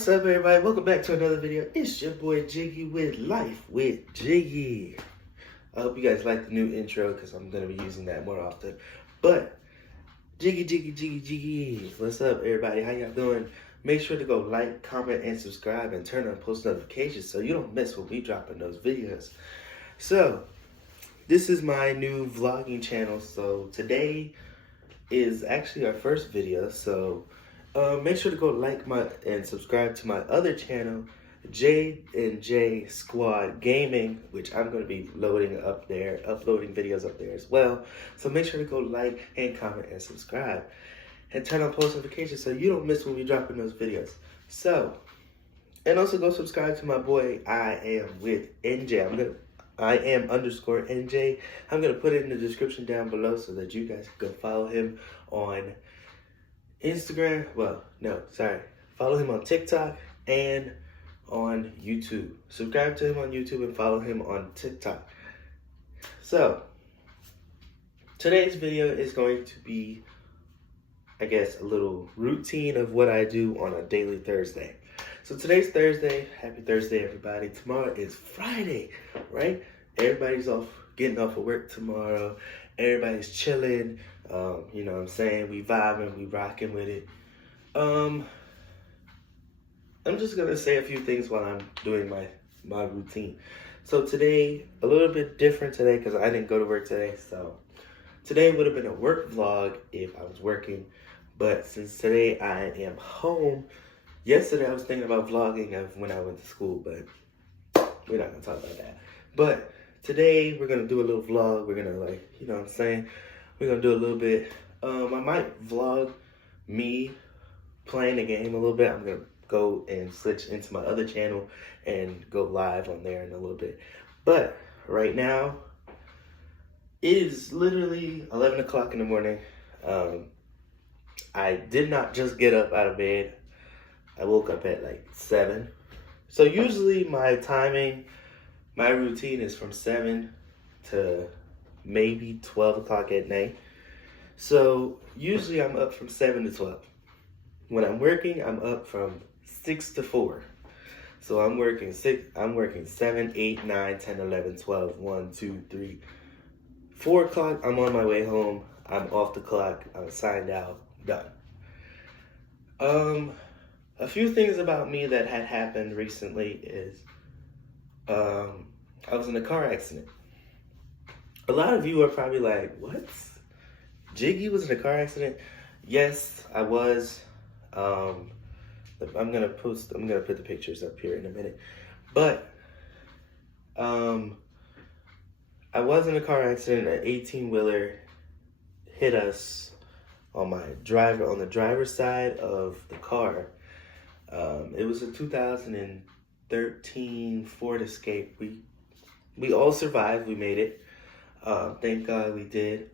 What's up, everybody? Welcome back to another video. It's your boy Jiggy with Life with Jiggy. I hope you guys like the new intro because I'm going to be using that more often. But, Jiggy. What's up, everybody? How y'all doing? Make sure to go like, comment, and subscribe and turn on post notifications so you don't miss when we drop in those videos. So, this is my new vlogging channel. So, today is actually our first video. So, make sure to go like and subscribe to my other channel, J&J Squad Gaming, which I'm going to be uploading videos up there as well. So make sure to go like and comment and subscribe and turn on post notifications so you don't miss when we drop in those videos. So, and also go subscribe to my boy I am with NJ. I am _ NJ. I'm going to put it in the description down below so that you guys can go follow him on Instagram. Follow him on TikTok and on YouTube. Subscribe to him on YouTube and follow him on TikTok. So, today's video is going to be, I guess, a little routine of what I do on a daily Thursday. So today's Thursday. Happy Thursday, everybody. Tomorrow is Friday, right? Everybody's getting off of work tomorrow. Everybody's chilling. You know what I'm saying? We vibing, we rocking with it. I'm just gonna say a few things while I'm doing my routine. So today, a little bit different today because I didn't go to work today. So today would have been a work vlog if I was working. But since today I am home, yesterday I was thinking about vlogging of when I went to school, but we're not gonna talk about that. But today we're gonna do a little vlog. We're gonna you know what I'm saying? We're gonna do a little bit. I might vlog me playing the game a little bit. I'm gonna go and switch into my other channel and go live on there in a little bit. But right now, it is literally 11 o'clock in the morning. I did not just get up out of bed. I woke up at like 7. So usually my routine is from 7 to maybe 12 o'clock at night. So usually I'm up from 7 to 12. When I'm working, I'm up from 6 to 4. So I'm working 7, 8, 9, 10, 11, 12, 1, 2, 3, 4 o'clock. I'm on my way home. I'm off the clock. I'm signed out. Done. A few things about me that had happened recently is I was in a car accident. A lot of you are probably like, what? Jiggy was in a car accident? Yes, I was. I'm gonna put the pictures up here in a minute. But I was in a car accident. An 18-wheeler hit us on the driver's side of the car. It was a 2013 Ford Escape. We all survived. We made it. Thank God we did.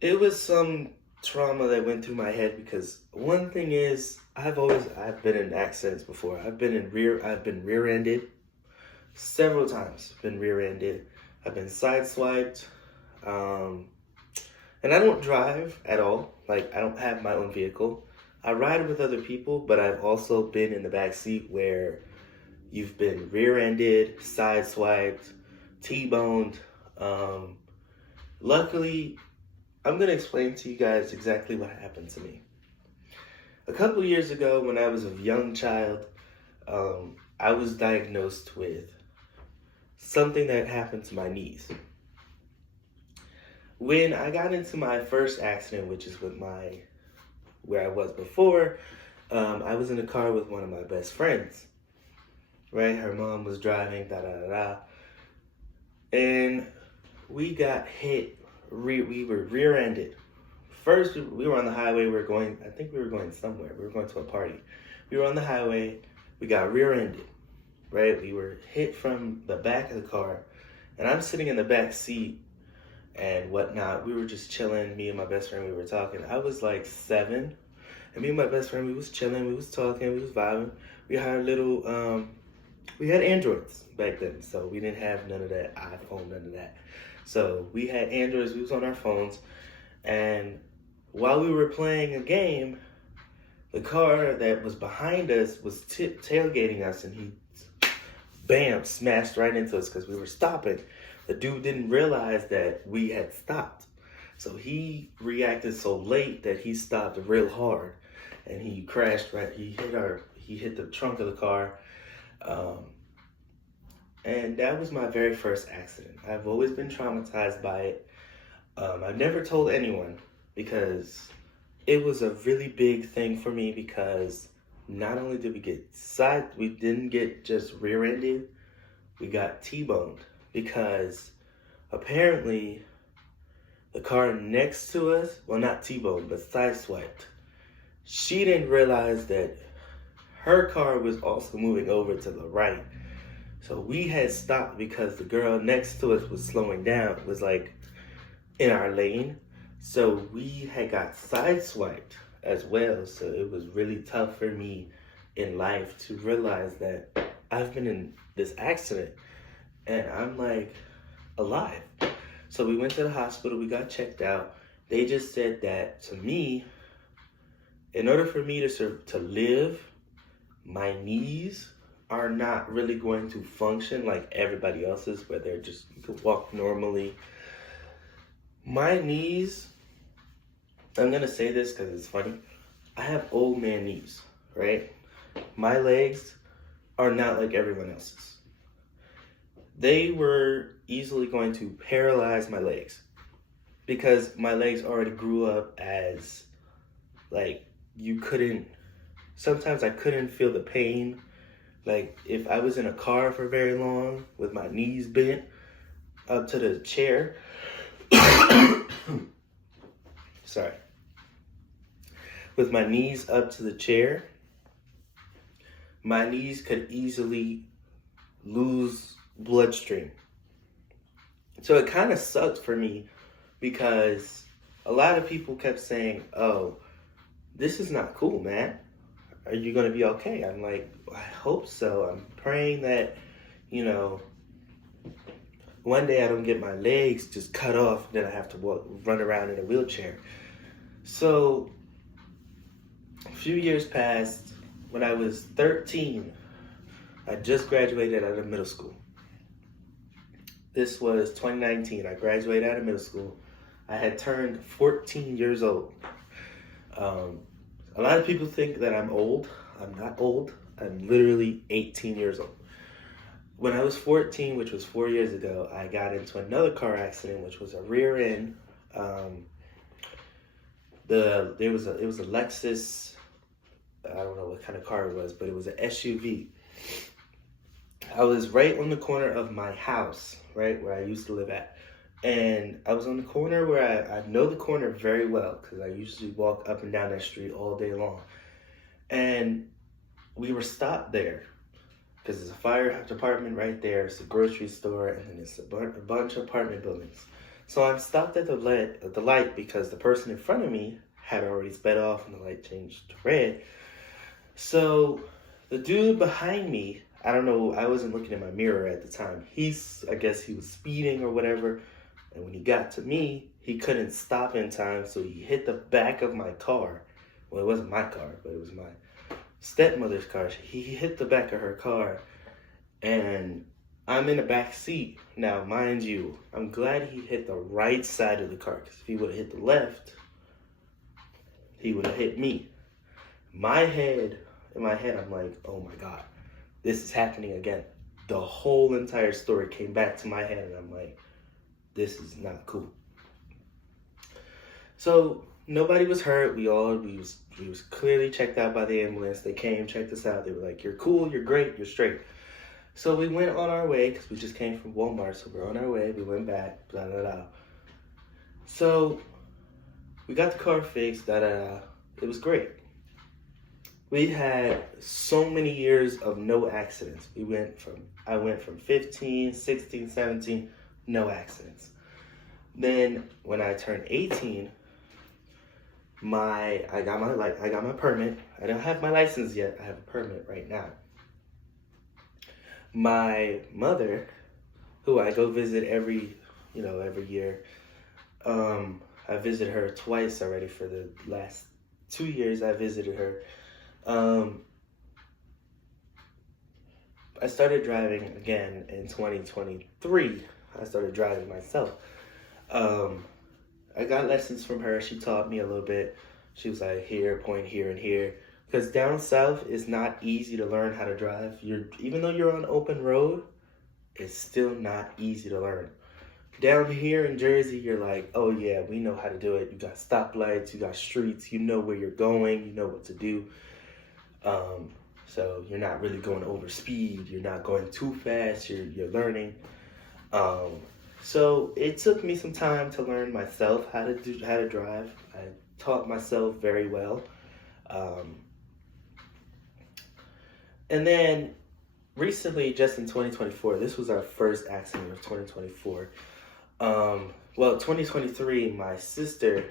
It was some trauma that went through my head because one thing is I've been in accidents before. I've been rear-ended several times. I've been sideswiped. And I don't drive at all. Like, I don't have my own vehicle. I ride with other people, but I've also been in the back seat where you've been rear-ended, sideswiped, T-boned. Luckily, I'm going to explain to you guys exactly what happened to me. A couple years ago, when I was a young child, I was diagnosed with something that happened to my knees. When I got into my first accident, which is where I was before, I was in a car with one of my best friends. Right? Her mom was driving, and we got hit. We were rear-ended. First, we were on the highway. I think we were going somewhere. We were going to a party. We were on the highway. We got rear-ended, right? We were hit from the back of the car, and I'm sitting in the back seat and whatnot. We were just chilling. Me and my best friend, we were talking. I was like 7, and me and my best friend, we was chilling. We was talking. We was vibing. We had we had Androids back then, so we didn't have none of that iPhone, none of that. So we had Androids, we was on our phones, and while we were playing a game, The car that was behind us was tailgating us, and he, bam, smashed right into us because we were stopping. The dude didn't realize that we had stopped. So he reacted so late that he stopped real hard, and he crashed right. He hit the trunk of the car, and that was my very first accident. I've always been traumatized by it. I've never told anyone because it was a really big thing for me, because not only did we didn't get just rear-ended, we got T-boned, because apparently the car next to us, well, not T-boned, but sideswiped. She didn't realize that her car was also moving over to the right. So we had stopped because the girl next to us was slowing down, was like in our lane. So we had got sideswiped as well. So it was really tough for me in life to realize that I've been in this accident and I'm like alive. So we went to the hospital, we got checked out. They just said that to me, in order for me to live, my knees are not really going to function like everybody else's, where you can walk normally. My knees, I'm gonna say this because it's funny, I have old man knees, right? My legs are not like everyone else's. They were easily going to paralyze my legs because my legs already grew up as, like, sometimes I couldn't feel the pain. Like, if I was in a car for very long with my knees bent up to the chair, sorry, with my knees up to the chair, my knees could easily lose bloodstream. So it kind of sucked for me because a lot of people kept saying, oh, this is not cool, man. Are you going to be okay? I'm like, I hope so. I'm praying that, one day I don't get my legs just cut off, then I have to run around in a wheelchair. So a few years passed. When I was 13, I just graduated out of middle school. This was 2019. I graduated out of middle school. I had turned 14 years old. A lot of people think that I'm old. I'm not old. I'm literally 18 years old. When I was 14, which was 4 years ago, I got into another car accident, which was a rear end. It was a Lexus. I don't know what kind of car it was, but it was an SUV. I was right on the corner of my house, right where I used to live at. And I was on the corner where I know the corner very well because I usually walk up and down that street all day long. And we were stopped there because there's a fire department right there, it's a grocery store, and then it's a bunch of apartment buildings. So I'm stopped at the light because the person in front of me had already sped off and the light changed to red. So the dude behind me, I don't know, I wasn't looking in my mirror at the time. I guess he was speeding or whatever. And when he got to me, he couldn't stop in time, so he hit the back of my car. Well, it wasn't my car, but it was my stepmother's car. He hit the back of her car, and I'm in the back seat. Now, mind you, I'm glad he hit the right side of the car, because if he would have hit the left, he would have hit me. In my head, I'm like, oh my God, this is happening again. The whole entire story came back to my head, and I'm like, this is not cool. So nobody was hurt. We was clearly checked out by the ambulance. They came, checked us out. They were like, you're cool, you're great, you're straight. So we went on our way because we just came from Walmart. So we're on our way. We went back, blah, blah, blah. So we got the car fixed, It was great. We had so many years of no accidents. I went from 15, 16, 17, no accidents. Then when I turned 18, I got my permit. I don't have my license yet. I have a permit right now. My mother, who I go visit every year, I visited her twice already for the last 2 years. I visited her. I started driving again in 2023. I started driving myself. I got lessons from her. She taught me a little bit. She was like, here, point here and here. Because down south, it's not easy to learn how to drive. Even though you're on open road, it's still not easy to learn. Down here in Jersey, you're like, oh yeah, we know how to do it. You got stoplights, you got streets, you know where you're going, you know what to do. So you're not really going over speed. You're not going too fast. You're learning. So it took me some time to learn myself how to drive. I taught myself very well. And then recently, just in 2024, this was our first accident of 2024. Well, 2023, my sister,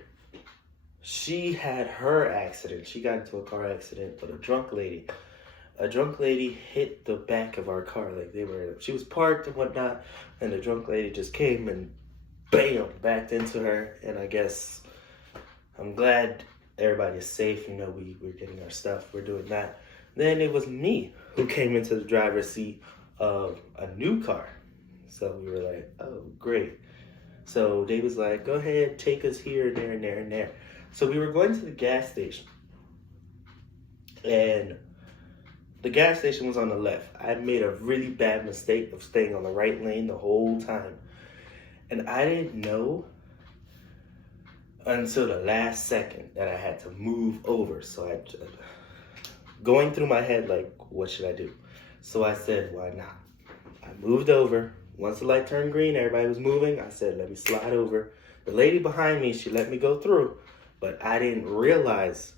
she had her accident. She got into a car accident with a drunk lady. A drunk lady hit the back of our car. Like she was parked and whatnot, and the drunk lady just came and bam, backed into her. And I guess I'm glad everybody is safe. You know, we're getting our stuff, we're doing that. Then it was me who came into the driver's seat of a new car. So we were like, oh, great. So they was like, go ahead, take us here, there, and there, and there. So we were going to the gas station. And the gas station was on the left. I made a really bad mistake of staying on the right lane the whole time. And I didn't know until the last second that I had to move over. So going through my head like, what should I do? So I said, why not? I moved over. Once the light turned green, everybody was moving. I said, let me slide over. The lady behind me, she let me go through, but I didn't realize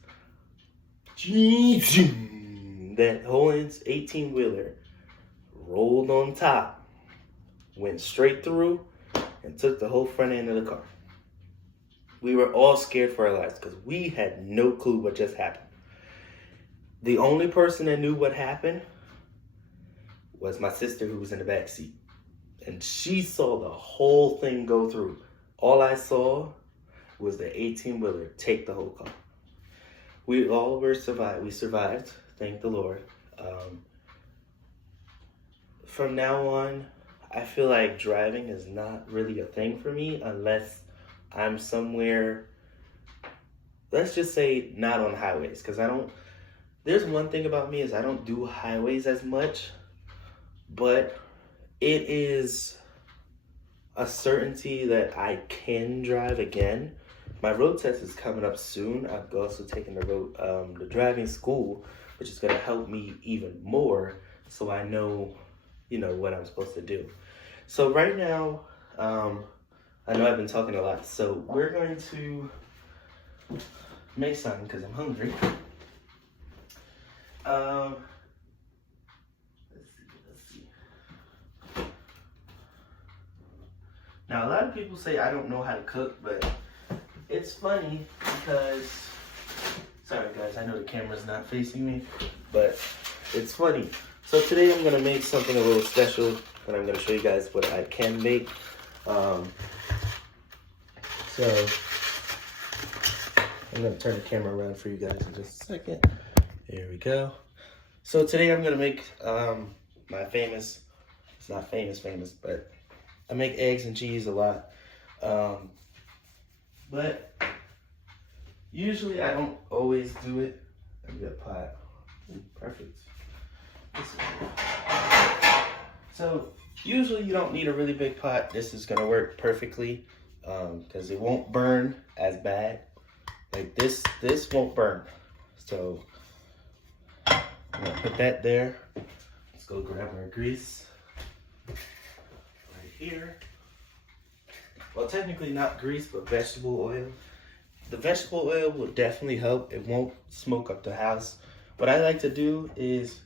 that whole 18-wheeler rolled on top, went straight through, and took the whole front end of the car. We were all scared for our lives because we had no clue what just happened. The only person that knew what happened was my sister, who was in the back seat. And she saw the whole thing go through. All I saw was the 18-wheeler take the whole car. We all survived. We survived, thank the Lord. From now on, I feel like driving is not really a thing for me unless I'm somewhere, let's just say not on highways. Because there's one thing about me is I don't do highways as much, but it is a certainty that I can drive again. My road test is coming up soon. I've also taken the driving school, which is going to help me even more, so I know, what I'm supposed to do. So right now, I know I've been talking a lot, so we're going to make something because I'm hungry. Let's see. Now, a lot of people say I don't know how to cook, but it's funny because, sorry guys, I know the camera's not facing me, but it's funny. So today I'm gonna make something a little special, and I'm gonna show you guys what I can make. So I'm gonna turn the camera around for you guys in just a second. Here we go. So today I'm gonna make my famous, it's not famous, but I make eggs and cheese a lot. But usually I don't always do it. I've got a pot. Ooh, perfect. So usually you don't need a really big pot. This is gonna work perfectly because it won't burn as bad. Like this won't burn. So I'm gonna put that there. Let's go grab our grease right here. Well, technically not grease, but vegetable oil. The vegetable oil will definitely help. It won't smoke up the house. What I like to do is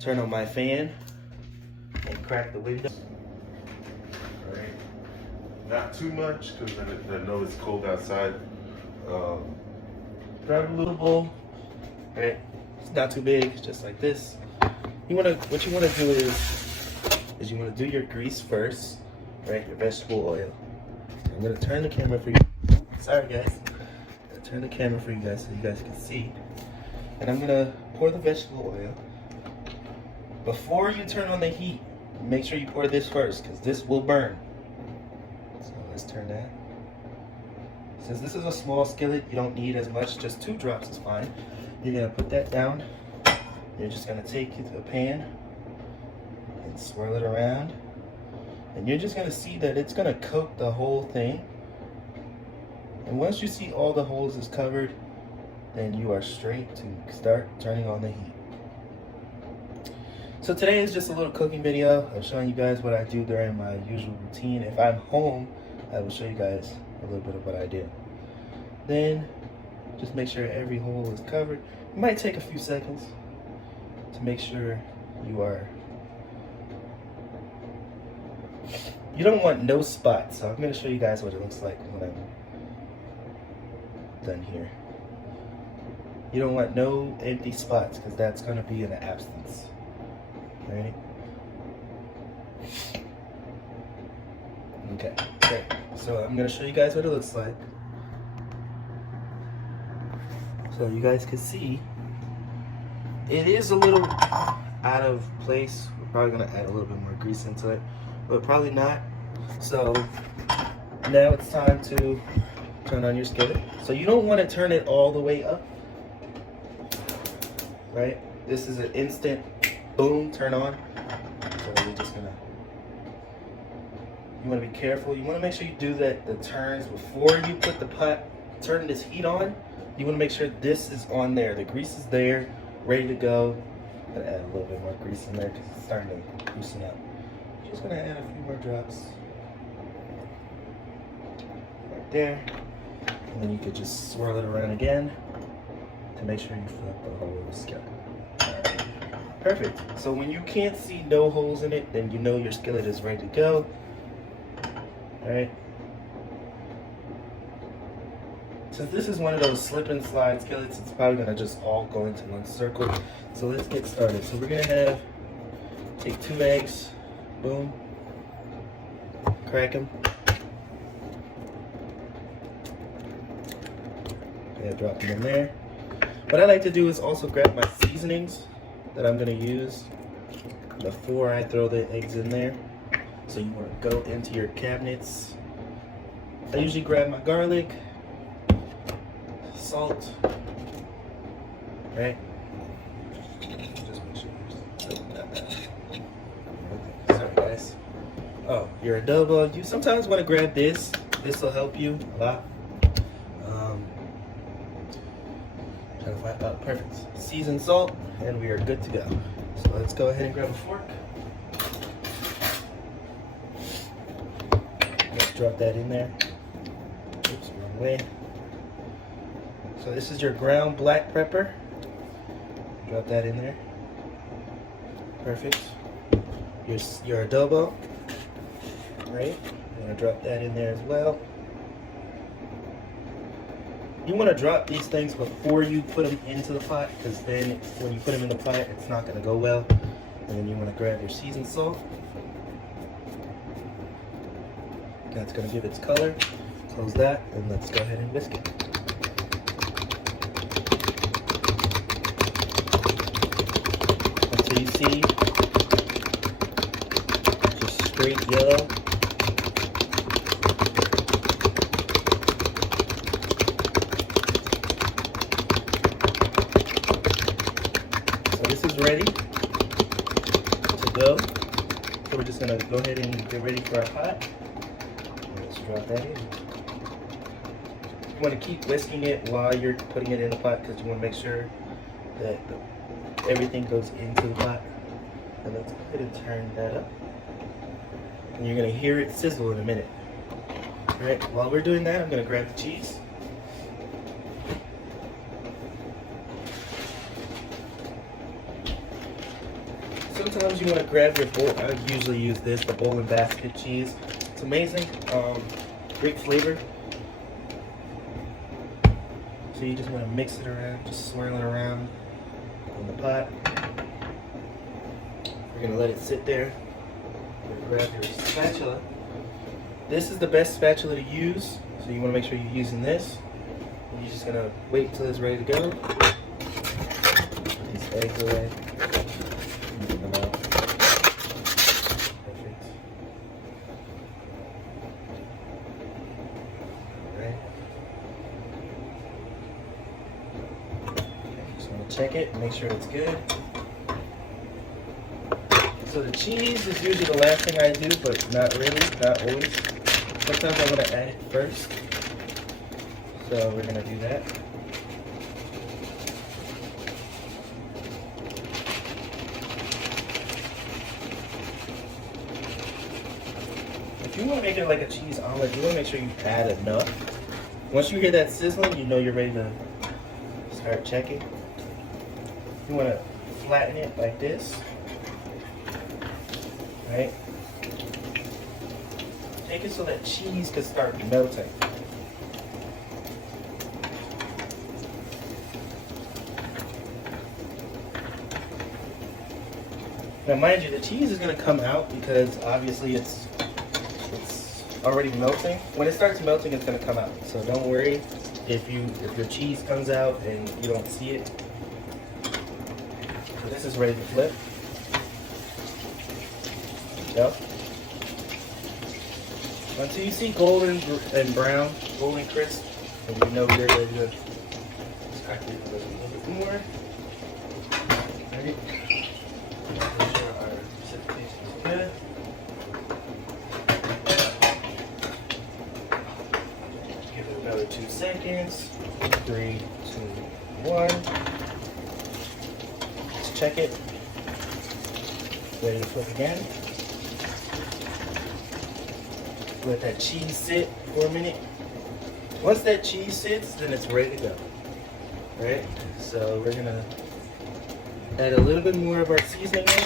turn on my fan and crack the window. All right. Not too much, because I know it's cold outside. Grab a little bowl. Right? It's not too big. It's just like this. What you want to do is you want to do your grease first, right? Your vegetable oil. I'm gonna turn the camera for you. Sorry guys. I'm gonna turn the camera for you guys so you guys can see. and I'm gonna pour the vegetable oil. Before you turn on the heat, make sure you pour this first, because this will burn. So let's turn that. Since this is a small skillet, you don't need as much, just 2 drops is fine. You're gonna put that down. You're just gonna take it to the pan and swirl it around. And you're just gonna see that it's gonna coat the whole thing. And once you see all the holes is covered, then you are straight to start turning on the heat. So today is just a little cooking video. I'm showing you guys what I do during my usual routine. If I'm home, I will show you guys a little bit of what I do. Then just make sure every hole is covered. It might take a few seconds to make sure you don't want no spots. So I'm going to show you guys what it looks like when I'm done here. You don't want no empty spots, because that's going to be an absence. Right? Okay, great. So I'm going to show you guys what it looks like. So you guys can see it is a little out of place. We're probably going to add a little bit more grease into it, but probably not. So now it's time to turn on your skillet. So you don't want to turn it all the way up, right? This is an instant boom, turn on. So you're just gonna, you want to be careful. You want to make sure you do the turns before you put the pot, turn this heat on. You want to make sure this is on there. The grease is there, ready to go. I'm gonna add a little bit more grease in there because it's starting to loosen up. Just gonna add a few more drops right there, and then you could just swirl it around again to make sure you fill up the whole skillet. Perfect. So when you can't see no holes in it, then you know your skillet is ready to go. All right. Since this is one of those slip and slide skillets, it's probably gonna just all go into one circle. So let's get started. So we're gonna take 2 eggs, boom, crack them. Okay, drop them in there. What I like to do is also grab my seasonings that I'm gonna use before I throw the eggs in there. So you wanna go into your cabinets. I usually grab my garlic, salt, right? Just make sure sorry guys. Oh, your adobo. You sometimes want to grab this. This will help you a lot. Trying to find out, perfect. Seasoned salt, and we are good to go. So let's go ahead and grab a fork. Let's drop that in there. Oops, wrong way. So this is your ground black pepper. Drop that in there. Perfect. Your adobo. Right? I'm gonna drop that in there as well. You want to drop these things before you put them into the pot, because then when you put them in the pot, it's not going to go well. And then you want to grab your seasoned salt. That's going to give its color. Close that, and let's go ahead and whisk it. Until you see just straight yellow. This is ready to go. So we're just gonna go ahead and get ready for our pot. Let's drop that in. You want to keep whisking it while you're putting it in the pot, because you want to make sure that everything goes into the pot. And let's go ahead and turn that up. And you're gonna hear it sizzle in a minute. All right. While we're doing that, I'm gonna grab the cheese. Sometimes you want to grab your bowl. I usually use this, the bowl and basket cheese. It's amazing, great flavor. So you just want to mix it around, just swirl it around in the pot. We're gonna let it sit there. You're gonna grab your spatula. This is the best spatula to use, so you want to make sure you're using this. And you're just gonna wait until it's ready to go. eggs away. Get them out. Perfect. Alright. Just want to check it, make sure it's good. So the cheese is usually the last thing I do, but not really, not always. Sometimes I want to add it first. So we're going to do that. If you want to make it like a cheese omelet, you want to make sure you add enough. Once you hear that sizzling, you know you're ready to start checking. You want to flatten it like this. Right? Take it so that cheese can start melting. Now mind you, the cheese is going to come out because obviously it's already melting. When it starts melting, it's going to come out. So don't worry if your cheese comes out and you don't see it. So this is ready to flip. Yep. Until you see golden and brown, golden crisp, and you know you're ready to start it a little bit more. Ready? Make sure our precipitation is good. Give it another 2 seconds. 3, 2, 1. Let's check it. Ready to flip again. Let that cheese sit for a minute. Once that cheese sits, then it's ready to go. Right? So we're gonna add a little bit more of our seasoning in.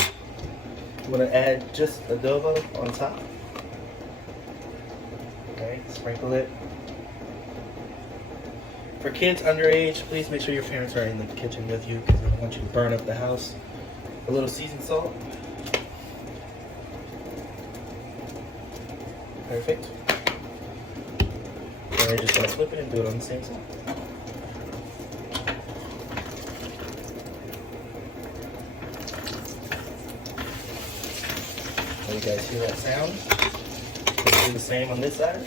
We're gonna add just adobo on top. Right? Sprinkle it. For kids underage, please make sure your parents are in the kitchen with you because I don't want you to burn up the house. A little seasoned salt. Perfect. And we're just going to flip it and do it on the same side. So you guys hear that sound? Let's do the same on this side.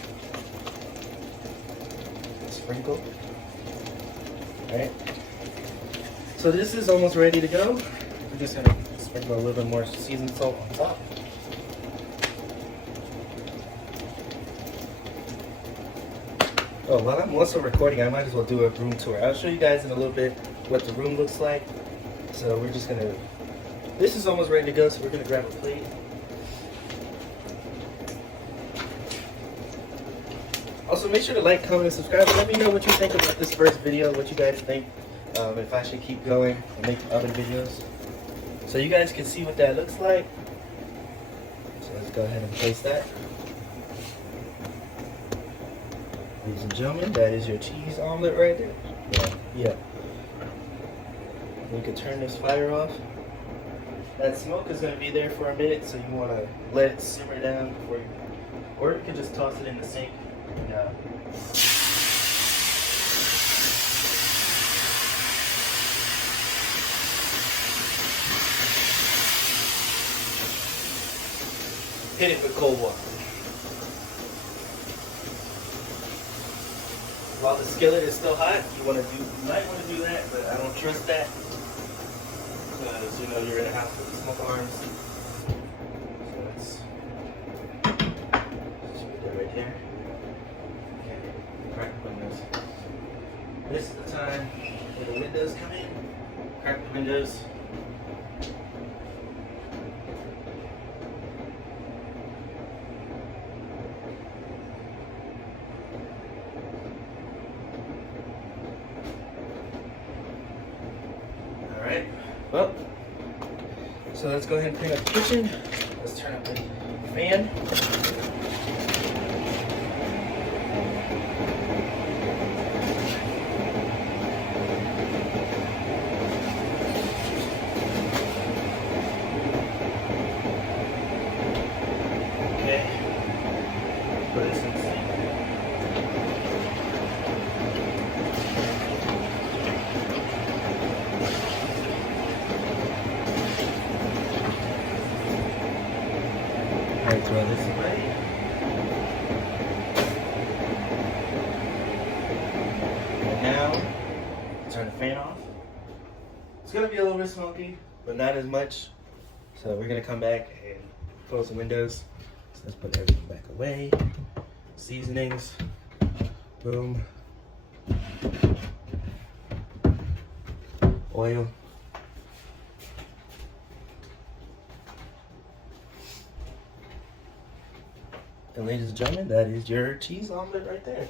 Sprinkle. Alright. So this is almost ready to go. We're just going to sprinkle a little bit more seasoned salt on top. Oh, while I'm also recording, I might as well do a room tour. I'll show you guys in a little bit what the room looks like. So we're just gonna, this is almost ready to go, so we're gonna grab a plate. Also, make sure to like, comment, and subscribe. Let me know what you think about this first video, what you guys think, if I should keep going and make other videos. So you guys can see what that looks like. So let's go ahead and place that. Ladies and gentlemen, that is your cheese omelet right there. Yeah. You can turn this fire off. That smoke is going to be there for a minute, so you want to let it simmer down before you, or you can just toss it in the sink. Yeah. Hit it with cold water. While the skillet is still hot, you might want to do that, but I don't trust that because you know you're in a house with smoke alarms. So let's just put that right there. Okay, crack the windows. This is the time where the windows come in. Crack the windows. Well, so let's go ahead and clean up the kitchen. Let's turn up the fan. Okay. Put this in the sink. Right, throw this away. And now, turn the fan off. It's gonna be a little bit smoky, but not as much. So we're gonna come back and close the windows. So let's put everything back away. Seasonings, boom. Oil. And ladies and gentlemen, that is your cheese omelet right there.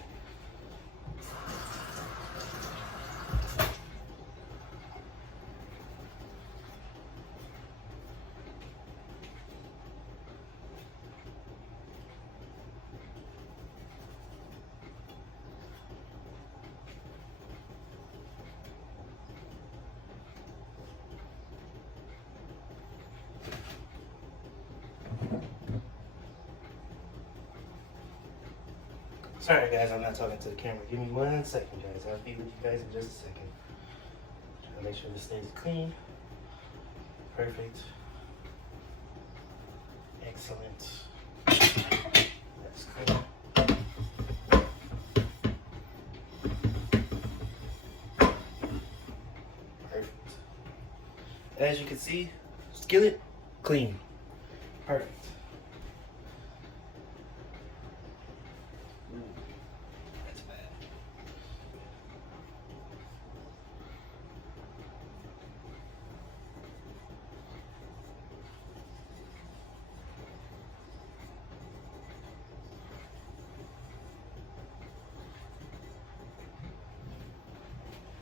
Sorry guys, I'm not talking to the camera. Give me 1 second, guys. I'll be with you guys in just a second. Trying to make sure this stays clean. Perfect. Excellent. That's clean. Perfect. As you can see, skillet clean. Perfect. That's bad.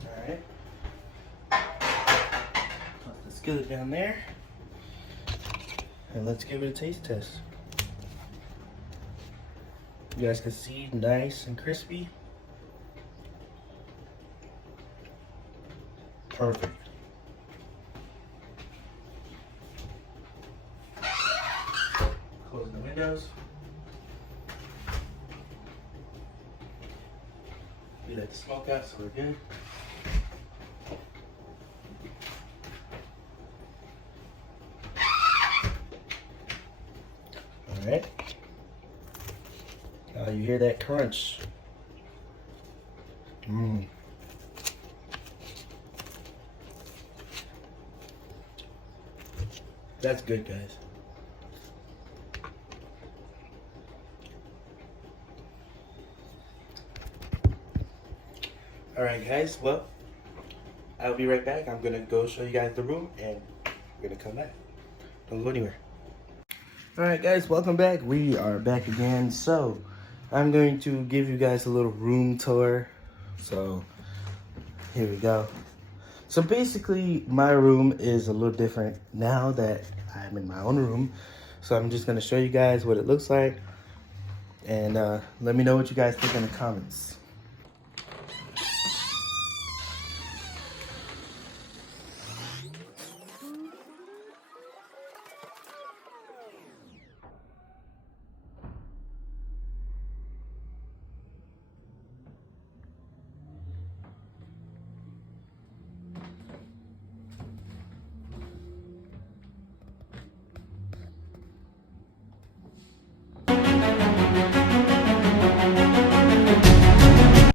All right. Put the skillet down there. And let's give it a taste test. You guys can see, nice and crispy. Perfect. Closing the windows. We let the smoke out, so we're good. All right. You hear that crunch? Mmm. That's good, guys. All right, guys. Well, I'll be right back. I'm gonna go show you guys the room, and we're gonna come back. Don't go anywhere. All right, guys. Welcome back. We are back again. So, I'm going to give you guys a little room tour. So, here we go. So basically, my room is a little different now that I'm in my own room. So I'm just gonna show you guys what it looks like. And let me know what you guys think in the comments.